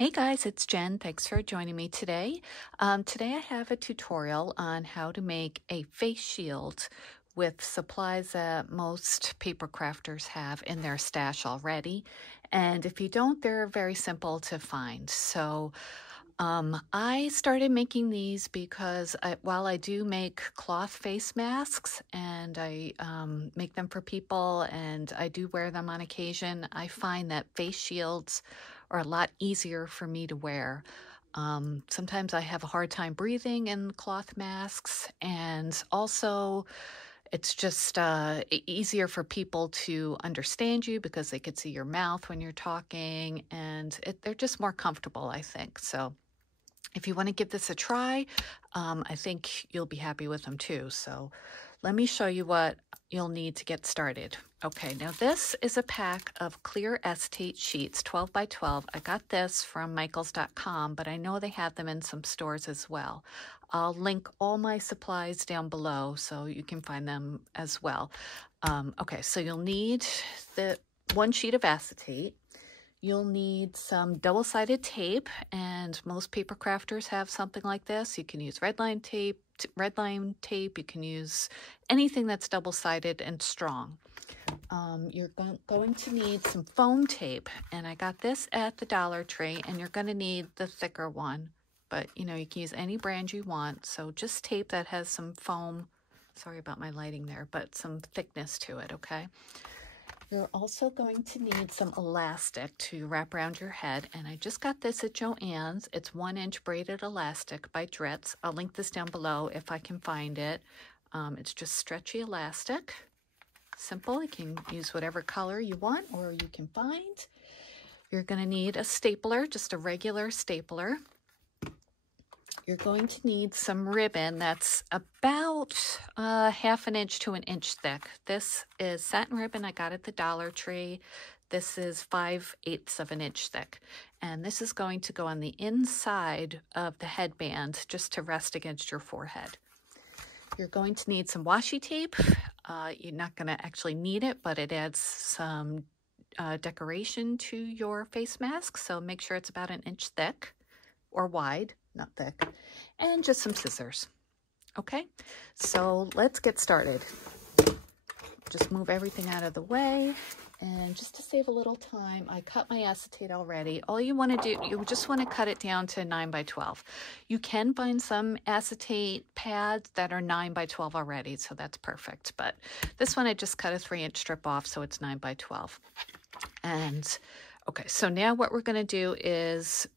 Hey guys, it's Jen. Thanks for joining me today. Today I have a tutorial on how to make a face shield with supplies that most paper crafters have in their stash already. And if you don't, they're very simple to find. So I started making these because while I do make cloth face masks and I make them for people and I do wear them on occasion, I find that face shields are a lot easier for me to wear. Sometimes I have a hard time breathing in cloth masks, and also it's just easier for people to understand you because they could see your mouth when you're talking, and they're just more comfortable, I think. So if you want to give this a try, I think you'll be happy with them too. So let me show you what you'll need to get started. Okay, now this is a pack of clear acetate sheets, 12 by 12. I got this from michaels.com, but I know they have them in some stores as well. I'll link all my supplies down below so you can find them as well. Okay, so you'll need the one sheet of acetate. You'll need some double-sided tape, and most paper crafters have something like this. You can use red line tape, you can use anything that's double-sided and strong. You're going to need some foam tape, and I got this at the Dollar Tree, and you're going to need the thicker one, but you know, you can use any brand you want. So just tape that has some foam, sorry about my lighting there, but some thickness to it, okay? You're also going to need some elastic to wrap around your head, and I just got this at Joann's. It's 1-inch braided elastic by Dritz. I'll link this down below if I can find it. It's just stretchy elastic. Simple. You can use whatever color you want or you can find. You're going to need a stapler, just a regular stapler. You're going to need some ribbon that's about 1/2 inch to 1 inch thick. This is satin ribbon I got at the Dollar Tree. This is 5/8 of an inch thick. And this is going to go on the inside of the headband just to rest against your forehead. You're going to need some washi tape. You're not going to actually need it, but it adds some decoration to your face mask. So make sure it's about 1 inch thick or wide, not thick, and just some scissors. Okay, so let's get started. Just move everything out of the way, and just to save a little time, I cut my acetate already. All you want to do, you just want to cut it down to 9 by 12. You can find some acetate pads that are 9 by 12 already, so that's perfect, but this one I just cut a 3-inch strip off, so it's 9 by 12. And okay, so now what we're going to do is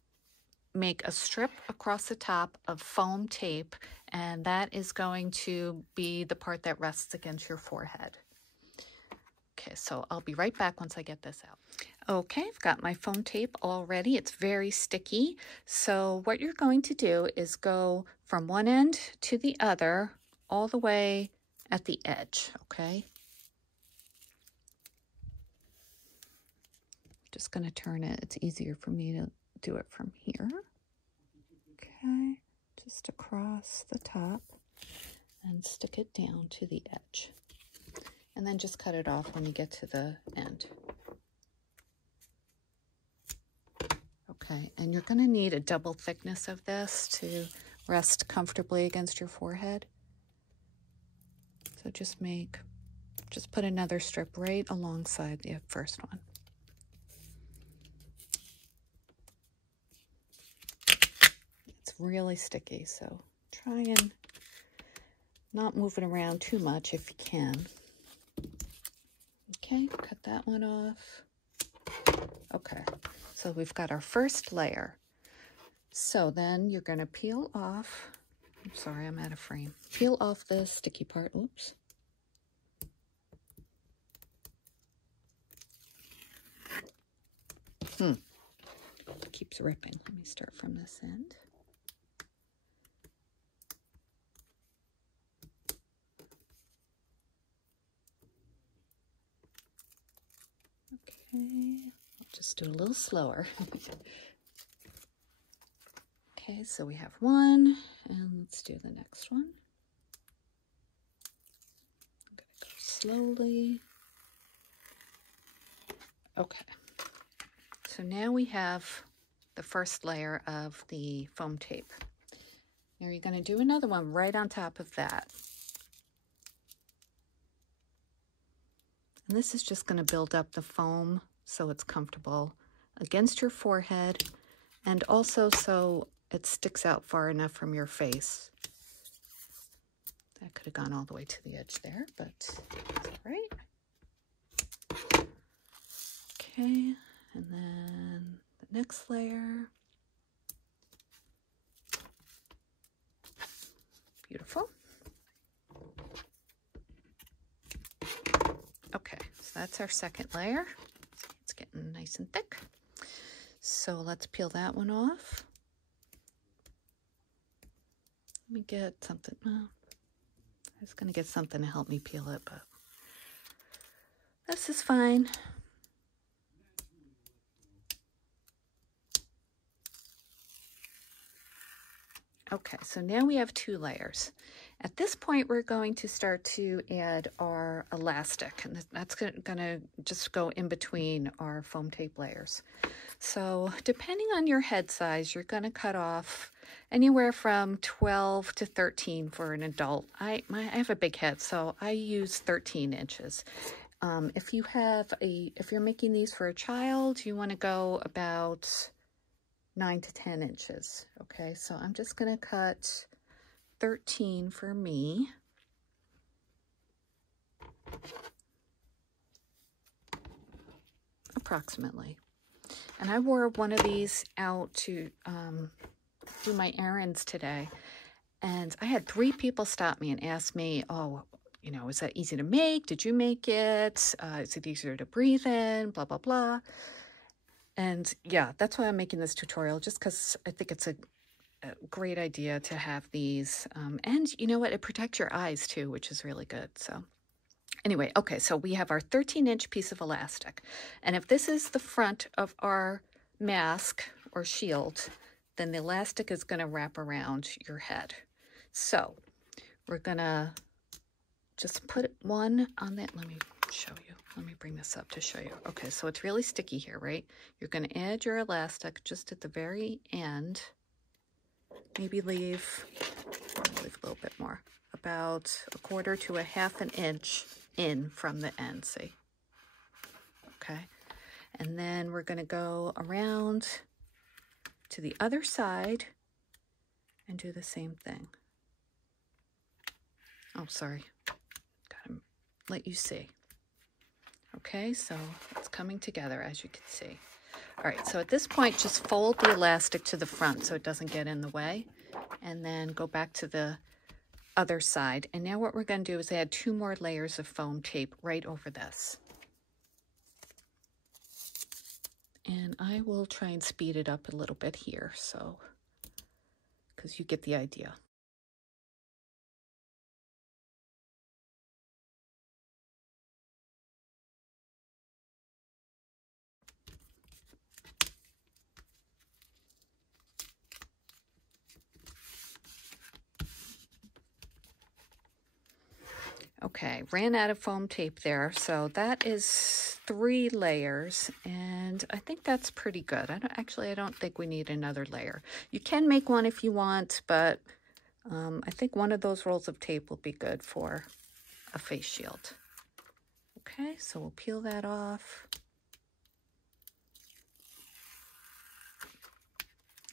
make a strip across the top of foam tape, and that is going to be the part that rests against your forehead. Okay, so I'll be right back once I get this out. Okay, I've got my foam tape all ready. It's very sticky. So what you're going to do is go from one end to the other all the way at the edge, okay? Just going to turn it. It's easier for me to do it from here. Okay, just across the top and stick it down to the edge. And then just cut it off when you get to the end. Okay, and you're going to need a double thickness of this to rest comfortably against your forehead. So just put another strip right alongside the first one. It's really sticky, so try and not move it around too much if you can. Okay, cut that one off. Okay, so we've got our first layer. So then you're going to peel off, I'm sorry, I'm out of frame. Peel off the sticky part, oops. It keeps ripping. Let me start from this end. Okay, I'll just do a little slower. Okay, so we have one, and let's do the next one. I'm going to go slowly. Okay, so now we have the first layer of the foam tape. Now you're going to do another one right on top of that. And this is just going to build up the foam so it's comfortable against your forehead, and also so it sticks out far enough from your face. That could have gone all the way to the edge there, but that's all right. Okay, and then the next layer. Beautiful. Okay, so that's our second layer. It's getting nice and thick. So let's peel that one off. Let me get something. I was going to get something to help me peel it, but this is fine. Okay, so now we have 2 layers. At this point, we're going to start to add our elastic, and that's going to just go in between our foam tape layers. So depending on your head size, you're going to cut off anywhere from 12 to 13 for an adult. I have a big head, so I use 13 inches. If you're making these for a child, you want to go about 9 to 10 inches. Okay, so I'm just going to cut 13 for me. Approximately. And I wore one of these out to do my errands today. And I had 3 people stop me and ask me, oh, you know, is that easy to make? Did you make it? Is it easier to breathe in? Blah, blah, blah. And yeah, that's why I'm making this tutorial, just because I think it's a great idea to have these. And you know what? It protects your eyes too, which is really good. So anyway, okay, so we have our 13-inch piece of elastic. And if this is the front of our mask or shield, then the elastic is going to wrap around your head. So we're going to just put one on that. Let me show you. Let me bring this up to show you. Okay, so it's really sticky here, right? You're going to add your elastic just at the very end. Maybe leave a little bit more, about 1/4 to 1/2 inch in from the end, see? Okay, and then we're going to go around to the other side and do the same thing. Oh, sorry. Gotta let you see. Okay, so it's coming together, as you can see. All right, so at this point, just fold the elastic to the front so it doesn't get in the way, and then go back to the other side. And now what we're going to do is add 2 more layers of foam tape right over this. And I will try and speed it up a little bit here, so, because you get the idea. Okay, ran out of foam tape there, so that is 3 layers, and I think that's pretty good. I don't think we need another layer. You can make one if you want, but I think one of those rolls of tape will be good for a face shield. Okay, so we'll peel that off.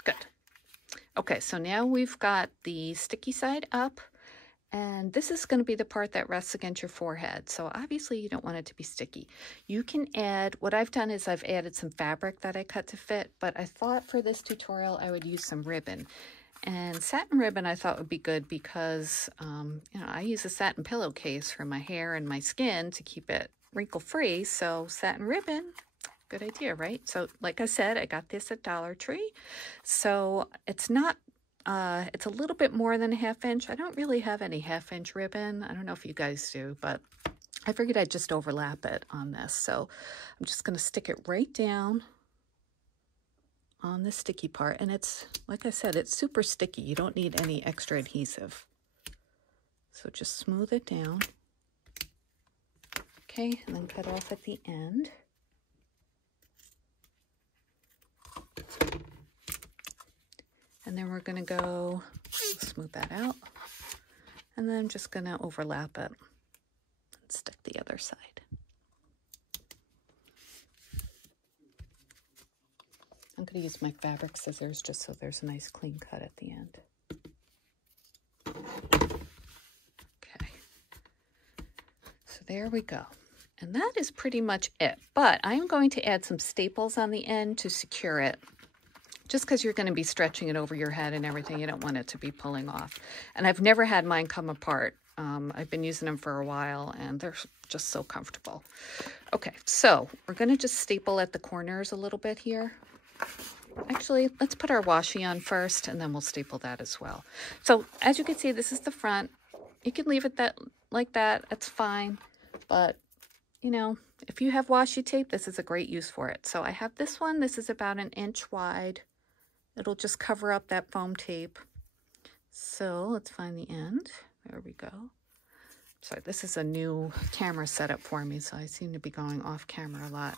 Good. Okay, so now we've got the sticky side up. And this is going to be the part that rests against your forehead. So obviously you don't want it to be sticky. You can add, what I've done is I've added some fabric that I cut to fit, but I thought for this tutorial I would use some ribbon. And satin ribbon I thought would be good because, you know, I use a satin pillowcase for my hair and my skin to keep it wrinkle-free. So satin ribbon, good idea, right? So like I said, I got this at Dollar Tree. So it's not it's a little bit more than a 1/2 inch. I don't really have any 1/2 inch ribbon. I don't know if you guys do, but I figured I'd just overlap it on this. So I'm just going to stick it right down on the sticky part. And it's, like I said, it's super sticky. You don't need any extra adhesive. So just smooth it down. Okay, and then cut off at the end. And then we're going to go smooth that out. And then I'm just going to overlap it and stick the other side. I'm going to use my fabric scissors just so there's a nice clean cut at the end. Okay. So there we go. And that is pretty much it. But I'm going to add some staples on the end to secure it. Just because you're going to be stretching it over your head and everything, you don't want it to be pulling off. And I've never had mine come apart. I've been using them for a while, and they're just so comfortable. Okay, so we're going to just staple at the corners a little bit here. Actually, let's put our washi on first, and then we'll staple that as well. So as you can see, this is the front. You can leave it like that. It's fine. But, you know, if you have washi tape, this is a great use for it. So I have this one. This is about 1 inch wide. It'll just cover up that foam tape. So let's find the end. There we go. Sorry, this is a new camera setup for me, so I seem to be going off camera a lot.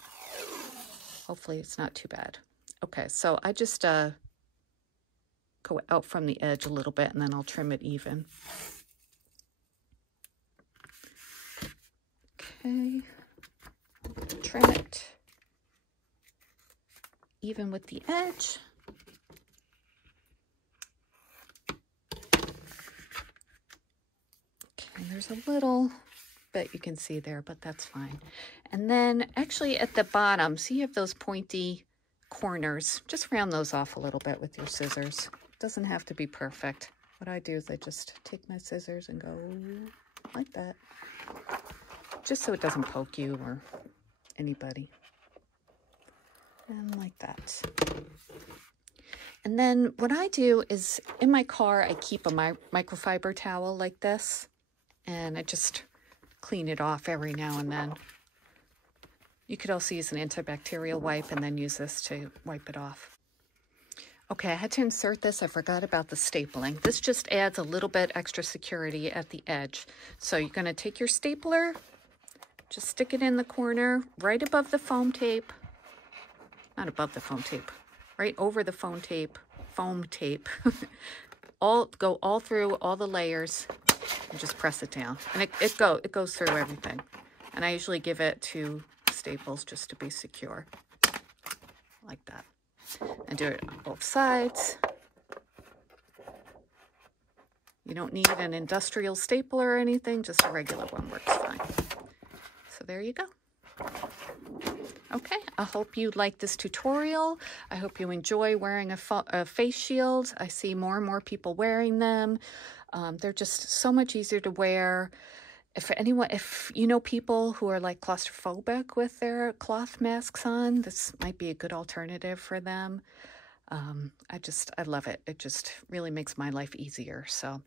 Hopefully it's not too bad. Okay, so I just go out from the edge a little bit, and then I'll trim it even. Okay, trim it even with the edge. And there's a little bit you can see there, but that's fine. And then actually at the bottom, see you have those pointy corners. Just round those off a little bit with your scissors. It doesn't have to be perfect. What I do is I just take my scissors and go like that. Just so it doesn't poke you or anybody. And like that. And then what I do is in my car, I keep a microfiber towel like this. And I just clean it off every now and then. You could also use an antibacterial wipe and then use this to wipe it off. Okay, I had to insert this. I forgot about the stapling. This just adds a little bit extra security at the edge. So you're going to take your stapler, just stick it in the corner right above the foam tape. Not above the foam tape, right over the foam tape. Go all through all the layers. And just press it down, and it goes through everything. And I usually give it 2 staples just to be secure, like that. And do it on both sides. You don't need an industrial stapler or anything, just a regular one works fine. So there you go. Okay, I hope you like this tutorial. I hope you enjoy wearing a face shield. I see more and more people wearing them. They're just so much easier to wear. If you know people who are like claustrophobic with their cloth masks on, this might be a good alternative for them. I love it. It just really makes my life easier. So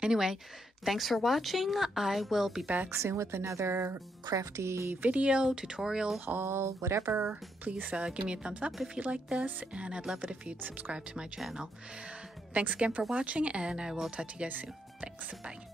anyway, thanks for watching. I will be back soon with another crafty video, tutorial, haul, whatever. Please give me a thumbs up if you like this, and I'd love it if you'd subscribe to my channel. Thanks again for watching, and I will talk to you guys soon. Thanks. Bye.